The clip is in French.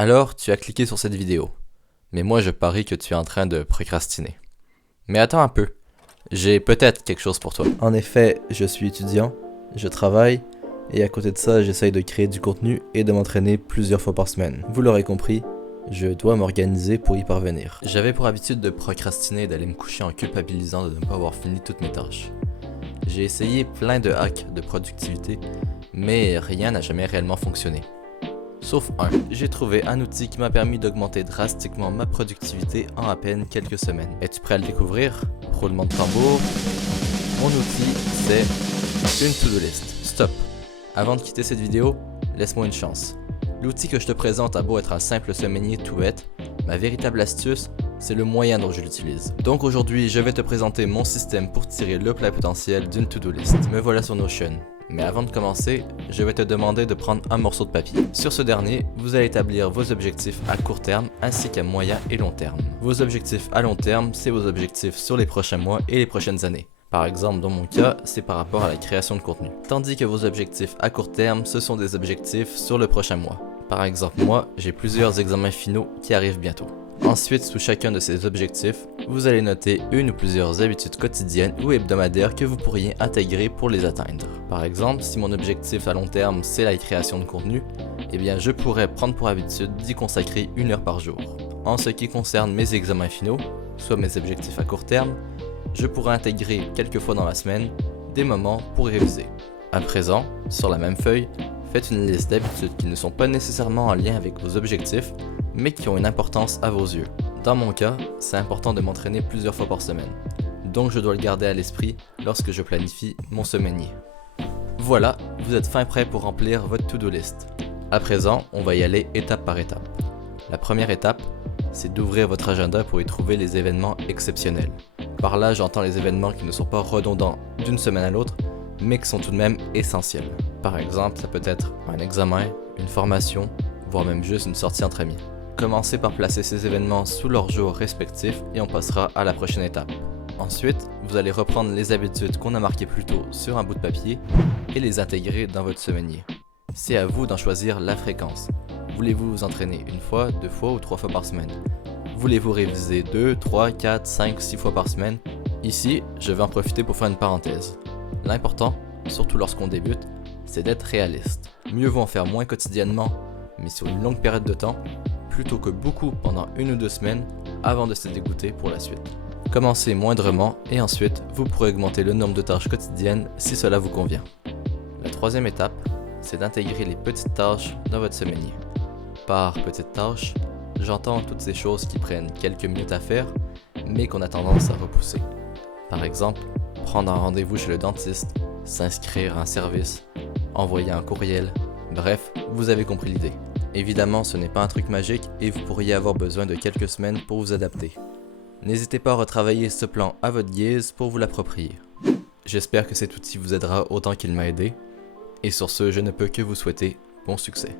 Alors, tu as cliqué sur cette vidéo. Mais moi, je parie que tu es en train de procrastiner. Mais attends un peu. J'ai peut-être quelque chose pour toi. En effet, je suis étudiant, je travaille, et à côté de ça, j'essaye de créer du contenu et de m'entraîner plusieurs fois par semaine. Vous l'aurez compris, je dois m'organiser pour y parvenir. J'avais pour habitude de procrastiner et d'aller me coucher en culpabilisant de ne pas avoir fini toutes mes tâches. J'ai essayé plein de hacks de productivité, mais rien n'a jamais réellement fonctionné. Sauf un. J'ai trouvé un outil qui m'a permis d'augmenter drastiquement ma productivité en à peine quelques semaines. Es-tu prêt à le découvrir? Roulement de tambour. Mon outil, c'est une to-do list. Stop. Avant de quitter cette vidéo, laisse-moi une chance. L'outil que je te présente a beau être un simple semainier tout bête, ma véritable astuce, c'est le moyen dont je l'utilise. Donc aujourd'hui, je vais te présenter mon système pour tirer le plein potentiel d'une to-do list. Me voilà sur Notion. Mais avant de commencer, je vais te demander de prendre un morceau de papier. Sur ce dernier, vous allez établir vos objectifs à court terme ainsi qu'à moyen et long terme. Vos objectifs à long terme, c'est vos objectifs sur les prochains mois et les prochaines années. Par exemple, dans mon cas, c'est par rapport à la création de contenu. Tandis que vos objectifs à court terme, ce sont des objectifs sur le prochain mois. Par exemple, moi, j'ai plusieurs examens finaux qui arrivent bientôt. Ensuite, sous chacun de ces objectifs, vous allez noter une ou plusieurs habitudes quotidiennes ou hebdomadaires que vous pourriez intégrer pour les atteindre. Par exemple, si mon objectif à long terme c'est la création de contenu, eh bien je pourrais prendre pour habitude d'y consacrer 1 heure par jour. En ce qui concerne mes examens finaux, soit mes objectifs à court terme, je pourrais intégrer quelques fois dans la semaine des moments pour réviser. À présent, sur la même feuille, faites une liste d'habitudes qui ne sont pas nécessairement en lien avec vos objectifs, mais qui ont une importance à vos yeux. Dans mon cas, c'est important de m'entraîner plusieurs fois par semaine, donc je dois le garder à l'esprit lorsque je planifie mon semainier. Voilà, vous êtes fin prêt pour remplir votre to-do list. À présent, on va y aller étape par étape. La première étape, c'est d'ouvrir votre agenda pour y trouver les événements exceptionnels. Par là, j'entends les événements qui ne sont pas redondants d'une semaine à l'autre, mais qui sont tout de même essentiels. Par exemple, ça peut être un examen, une formation, voire même juste une sortie entre amis. Commencez par placer ces événements sous leurs jours respectifs et on passera à la prochaine étape. Ensuite, vous allez reprendre les habitudes qu'on a marquées plus tôt sur un bout de papier et les intégrer dans votre semainier. C'est à vous d'en choisir la fréquence. Voulez-vous vous entraîner 1 fois, 2 fois ou 3 fois par semaine? Voulez-vous réviser 2, 3, 4, 5, 6 fois par semaine? Ici, je vais en profiter pour faire une parenthèse. L'important, surtout lorsqu'on débute, c'est d'être réaliste. Mieux vaut en faire moins quotidiennement, mais sur une longue période de temps, plutôt que beaucoup pendant 1 ou 2 semaines avant de se dégoûter pour la suite. Commencez moindrement et ensuite vous pourrez augmenter le nombre de tâches quotidiennes si cela vous convient. La troisième étape, c'est d'intégrer les petites tâches dans votre semainier. Par petites tâches, j'entends toutes ces choses qui prennent quelques minutes à faire, mais qu'on a tendance à repousser. Par exemple, prendre un rendez-vous chez le dentiste, s'inscrire à un service, envoyer un courriel, bref, vous avez compris l'idée. Évidemment, ce n'est pas un truc magique et vous pourriez avoir besoin de quelques semaines pour vous adapter. N'hésitez pas à retravailler ce plan à votre guise pour vous l'approprier. J'espère que cet outil vous aidera autant qu'il m'a aidé. Et sur ce, je ne peux que vous souhaiter bon succès.